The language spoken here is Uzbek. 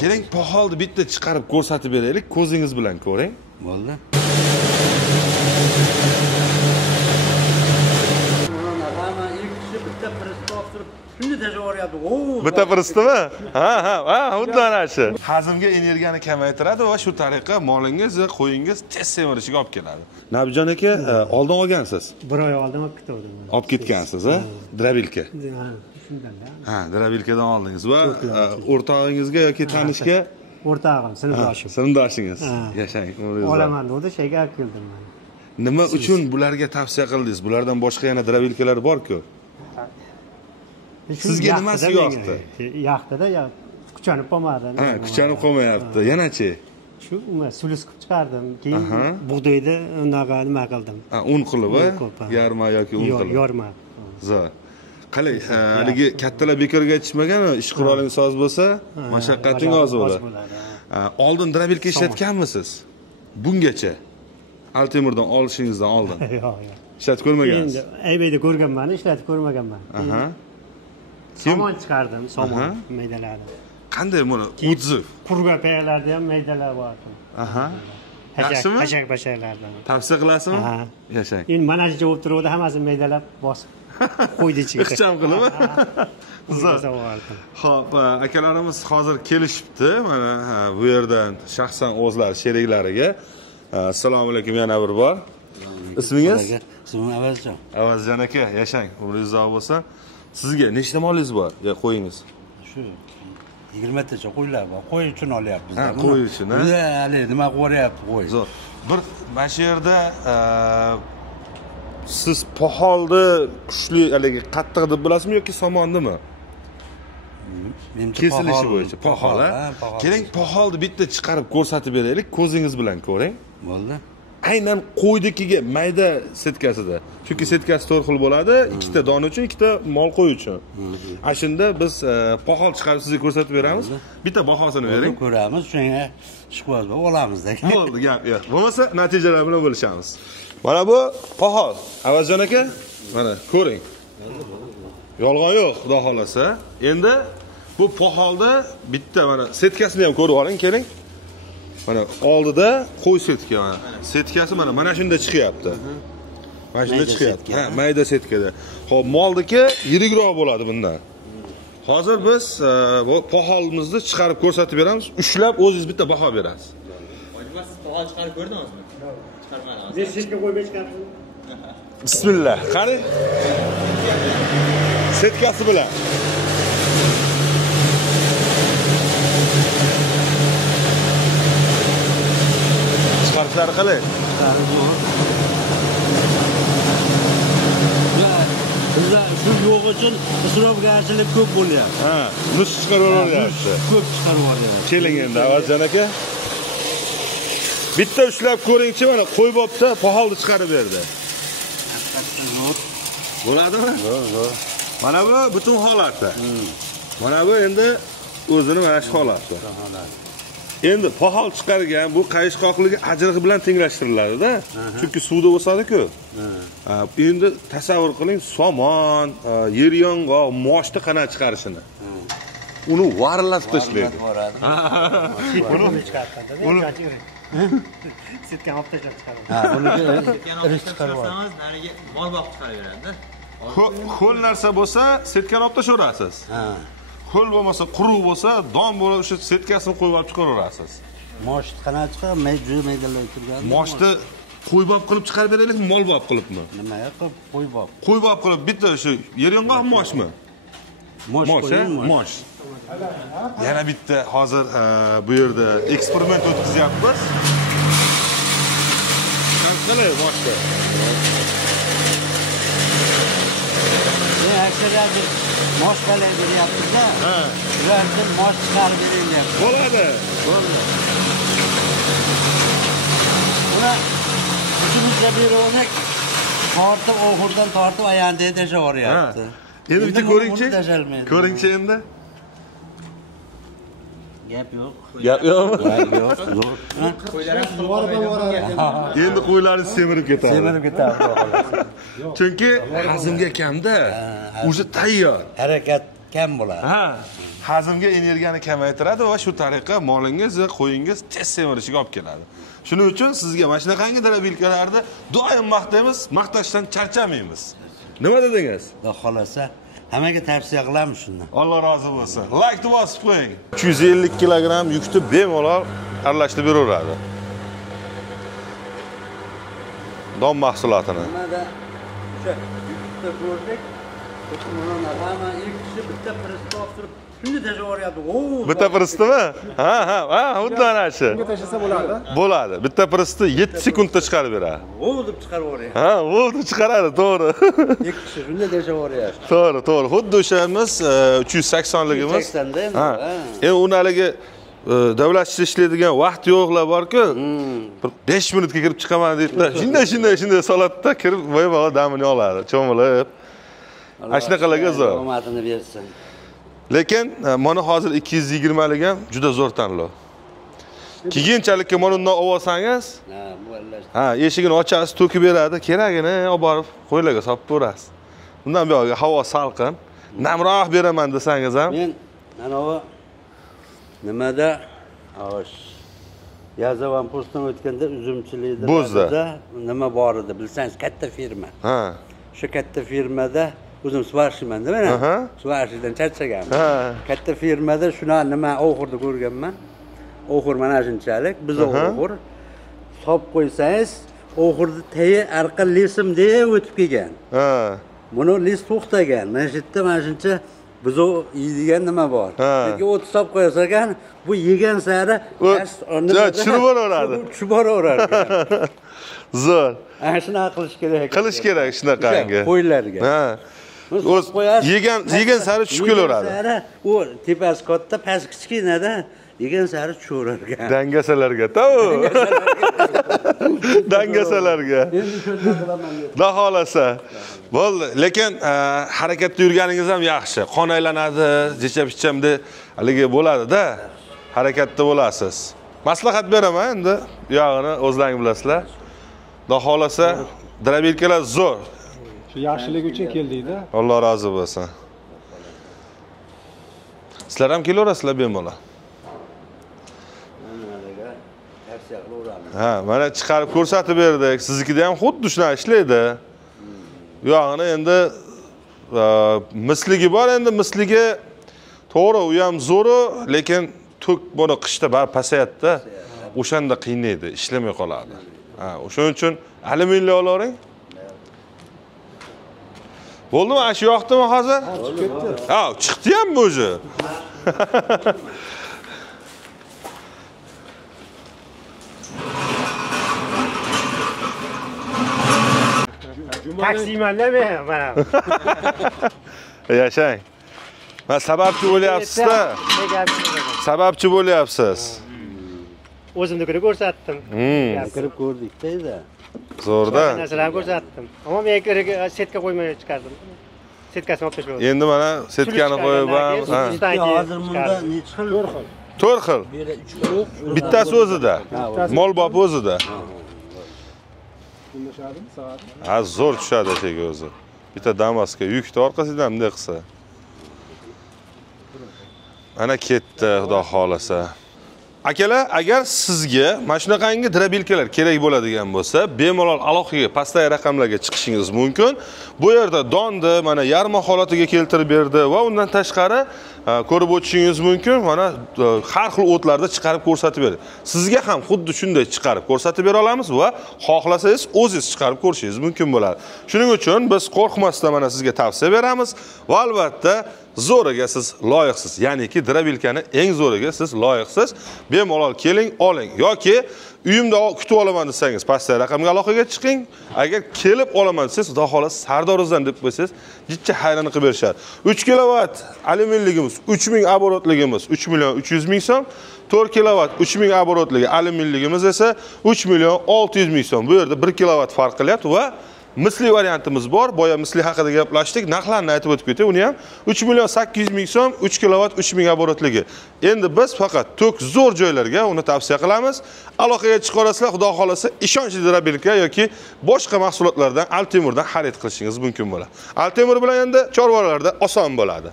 Keling, poholni bitta chiqarib ko'rsatib beraylik, ko'zingiz bilan ko'ring. Bo'ldi. Bitta pristimi? Ha, xuddi ana shu. Hazmga energiyani kamaytiradi va shu tariqa molingiz va qo'yingiz tez semirishiga olib keladi. Nabijon aka, oldin olgansiz? 1 oy oldin olib ketdim. Olib ketgansiz, ha? Drabilka. Ha, shundan-da. Ha, Drabilkadan oldingiz va o'rtog'ingizga yoki tanishga O'rtog'im, sinfdoshim. Sinfdoshingiz. Yashang, umringiz. Olaman degdi, shayga olib keldim men. Nima uchun bularga tavsiya qildingiz? Bulardan boshqa yana Drabilkalar bor-ku. Sizga nimasi yoqdi? Yoqdi-da, kuchanib qolmadi. Ha, kuchanib qolmayapti. Yana-chi? Shu sulus qilib chiqardim. Keyin bug'doyda unaqa nima qildim. Ha, un qilib, yarma yoki un qilib. Yorma. Zo'r. Qalay, haligi kattalar bekorga aytishmagan, ish quroling soz bo'lsa, mashaqqating oz bo'ladi. Oldin Drabilka ishlatganmisiz? Bungacha Altemirdan olishingizdan oldin. Yo'q. Ishlatib ko'rmagansiz? Endi aybayda ko'rganman, ishlatib ko'rmaganman. Somon chiqardim, somon maydalari. Qanday buni? O'tziv. Qurg'apayalarda ham maydalar bor. Yaxshimi? Hashak-bashaklardan. Tavsiya qilasizmi? Yashang. Endi mana shu o'tiruvdi, hammasini maydalab bosib qo'ydi ichiga. Ixcham qilib. Xo'p, akalarimiz hozir kelishibdi. Mana bu yerdan shaxsan o'zlari sheriklariga. Assalomu alaykum yana bir bor. Ismingiz? Ismim Avazjon. Avazjon aka, yashang. Umringiz uzoq bo'lsin. Sizga nechta molingiz bor? Ya qo'yingiz. Shu 20 tacha qo'ylar bor. Qo'y uchun olyapmiz. Ha, qo'y uchun, ha. Hali nima qilyapti qo'y? Zo'r. Bir mana shu yerda siz poholni kuchli haligi qattiq deb bilasizmi yoki somonnimi? Kesilishi bo'yicha pohol, ha? Keling, poholni bitta chiqarib ko'rsatib beraylik, ko'zingiz bilan ko'ring. Bo'ldi. Aynan qo'ydikiga mayda setkasida. Chunki setkasi 4 xil bo'ladi, ikkita don uchun, ikkita mol qo'y uchun. Ana shunda biz pohol chiqarib sizga ko'rsatib beramiz. Bitta bahosini bering. Ko'ramiz, shunga ishqibaz bo'lib olamizda. Bo'ldi, gap yo'q. Bo'lmasa natijalar bilan bo'lishamiz. Mana bu pohol. Avazjon aka, mana ko'ring. Yolg'on yo'q, xudo xolasa. Endi bu poholda bitta mana setkasini ham ko'rib oling, keling. Mana oldida qo'y setka mana. Setkasi mana shunda chiqyapti. Mana shunda chiqyapti. Ha, mayda setkada. Xo'p, moldiki yirikroq bo'ladi bundan. Hozir biz bu poholimizni chiqarib ko'rsatib beramiz. Ushlab o'zingiz bitta baho berasiz. Siz pohol chiqarib ko'rdingizmi? Chiqarmadingiz. Men setka qo'yib chiqardim. Bismillah. Qani? Setkasi bilan. Chiqarishlar qalay? Bizlar shu yo'q uchun isrofgarchilik ko'p bo'lyapti. Ha, nus chiqarib olyapti. Ko'p chiqarib olyapti. Keling endi Avazjon aka. Bitta ushlab ko'ringchi, mana qo'y bo'psa, poholni chiqarib berdi. Bo'ladimi? Zo'r. Mana bu butun holati. Mana bu endi o'zini mana shu holati. Endi pohol chiqargan bu qayishqoqligi ajrig'i bilan tenglashtiriladi-da. Chunki suvda o'sadi-ku. Endi tasavvur qiling, somon, yer yong'oq, moshni qana chiqarishini. Uni varillatib tashlaydi. Uni chiqartadi. Setka olib tashlab chiqaradi. Ha, buniki iris chiqarib olsangiz, nariga mol boqib chiqarib beradi-da. Ho'l narsa bo'lsa, setkani olib tashaverasiz. Ha. Ho'l bo'lmasa, quruq bo'lsa, don bo'lib o'sha setkasini qo'yib olib chiqaraverasiz. Mosh qanaqa chiqadi? Maydalar turgan. Moshni qo'ybob qilib chiqarib beraylikmi, molbob qilibmi? Nimaga qilib qo'ybob? Qo'ybob qilib bitta shu yer yong'oq moshmi? Mosh. Yana bitta hozir bu yerda eksperiment o'tkazyapmiz. Qanday moshda? Aksariyat mosh qalay beryapmiz-da. Ulardan mosh chiqarib berilgan. Bo'ladi. Buni uchinchi beronik tortib, o'g'irdan tortib ayandagi tashlab yuboryapti. Endi bitta ko'ringchi. Ko'ringchi endi. Gap yo'q. Gap yo'qmi? Gap yo'q. Qo'ylar ham borib Endi qo'ylarni semirib ketadi. Semirib ketadi. Chunki hazmga kamda, o'zi tayyor. Harakat kam bo'ladi. Ha, hazmga energiyani kamaytiradi va shu tariqa molingiz va qo'yingiz tez semirishiga olib keladi. Shuning uchun sizga mana shunaqangi drobilkalarni doim maqtaymiz, maqtashdan charchamaymiz. Nima dedingiz? Xudo xolasa hammaga tavsiya qilamiz shundan. Alloh rozi bo'lsin. Like bosib qo'ying. 350 kilogramm yukni bemalol aralashtirib beraveradi. Don mahsulotini. Nimada o'sha yukda ko'rdik. Mana hamma ilk kishi bitta pristop turib shunday tashaveryapti. Bitta pristimi? Ha, xuddi ana shu. Shunga tashlasa bo'ladi. Bo'ladi. Bitta pristi 7 sekundda chiqarib beradi. Deb chiqaraveryapti. Ha, deb chiqaradi, to'g'ri. Ilk kishi shunday tashaveryapti. To'g'ri. Xuddi o'shamiz 380 ligimiz. 380 da endi. Ha. Endi unaligi davlat ishida ishlaydigan vaqt yo'qlar bor-ku, 5 minutga kirib chiqaman deydilar. Shunday solatda kirib voy-voy damini oladi, cho'milib. Ashnaqalarga zo'r. Omadini bersin. Lekin mana hozir 220 lik ham juda zo'r tanlov. Keyinchalikka mana undan olsangiz, ha, eshigini ochasiz, to'kib beradi, keragini olib borib qo'ylarga solib qo'yasiz. Bundan buyog'iga havo salqin, namroq beraman desangiz ham. Men mana bu nimada Yazavan postdan o'tganda uzumchilikda nima bor edi, bilsangiz, katta firma. Ha. Shu katta firmada o'zim svarshimanda mana. Svarshdan charchaganman. Katta firmada shuna nima oxurda ko'rganman. Oxur mana shunchalik, biz oxur solib qo'ysangiz, oxurda tayi arqa lesimda o'tib kelgan. Buni lis to'xtagan. Mana shu yerda mana shuncha biz yeydigan nima bor. Lekin o't solib qo'ysa ekan, bu yegan sari tushirib boraveradi. Tushib boraveradi. Zo'r. Ana shunaqa qilish kerak. Qilish kerak shunaqangi. Qo'ylarga. Ha. O'z yegan sari tushib kelaveradi. U tepasi katta, past kichkinada yegan sari tushaverar ekan. Dangasalarga, dangasalarga. Endi shunday qilaman deb. Xudo xolasa. Bo'ldi, lekin harakatda yurganingiz ham yaxshi. Qon aylanadi, jecha-pichamda haligi bo'ladi-da. Harakatda bo'lasiz. Maslahat beraman endi, bu yog'ini o'zlaringiz bilasizlar. Xudo xolasa, drobilkalar zo'r. Shu yaxshilik uchun keldik-da. Alloh rozi bo'lsin. Sizlar ham kelaverasizlar bemalol. Ha, mana chiqarib ko'rsatib berdik. Siznikida ham xuddi shunday ishlaydi. Bu yog'ini endi misligi bor, endi misligi to'g'ri, u ham zo'ri, lekin tok buni qishda baribir pasayadi-da. O'shanda qiynaydi, ishlamay qoladi. Ha, o'shuning uchun alyuminiyli olavering. Bo'ldimi? Shu yoqdimi hozir? Ha, chiqdi ham o'zi. Taksiman-da men mana. Yashang. Men sababchi bo'lyapsiz-da. Sababchi bo'lyapsiz. O'zimnikini ko'rsatdim. Kirib ko'rdik-da edi. Zo'rda. Narsalarni ko'rsatdim. Ammo men setka qo'ymay chiqardim. Setkasini olib tashladim. Endi mana setkani qo'yib ham, Hozir bunda necha xil? 4 xil. Bittasi o'zida. Mol bop o'zida. Bundashadimi soat? Ha, zo'r tushadi o'shaga o'zi. Bitta Damas'ga yukni orqasidan bunday qilsa. Ana ketdi, Xudo xolasa. Akalar, agar sizga mana shunaqangi drobilkalar kerak bo'ladigan bo'lsa, bemalol aloqaga, pastdagi raqamlarga chiqishingiz mumkin. Bu yerda donni mana yarmi holatiga keltirib berdi va undan tashqari ko'rib o'tishingiz mumkin. Mana har xil o'tlarda chiqarib ko'rsatib berdi. Sizga ham xuddi shunday chiqarib ko'rsatib bera olamiz va xohlasangiz o'zingiz chiqarib ko'rishingiz mumkin bo'ladi. Shuning uchun biz qo'rqmasdan mana sizga tavsiya beramiz va albatta zo'riga siz loyiqsiz. Ya'niki drobilkani eng zo'riga siz loyiqsiz. Bemalol keling, oling yoki uyimda kutib olaman desangiz, pastdagi raqamga aloqaga chiqing. Agar kelib olaman desangiz, xudo xolasa Sardorizdan deb qo'ysangiz, jicha hayron qilib berishadi. 3 kilovat alyuminligimiz, 3000 oborotligimiz 3 million 300 ming so'm, 4 kilovat 3000 oborotligi alyuminligimiz esa 3 million 600 ming so'm. Bu yerda 1 kilovat farq qilyapti va misli variantimiz bor. Boya misli haqida gaplashdik. Narxlarni aytib o'tib ketay. Uni ham 3 million 800 ming so'm, 3 kilovat 3000 oborotligi. Endi biz faqat tok zo'r joylarga uni tavsiya qilamiz. Aloqaga chiqarasizlar, xudo xolasa ishonchli drobilka yoki boshqa mahsulotlardan Altemurdan xarid qilishingiz mumkin bo'ladi. Altemur bilan endi chorvalarda oson bo'ladi.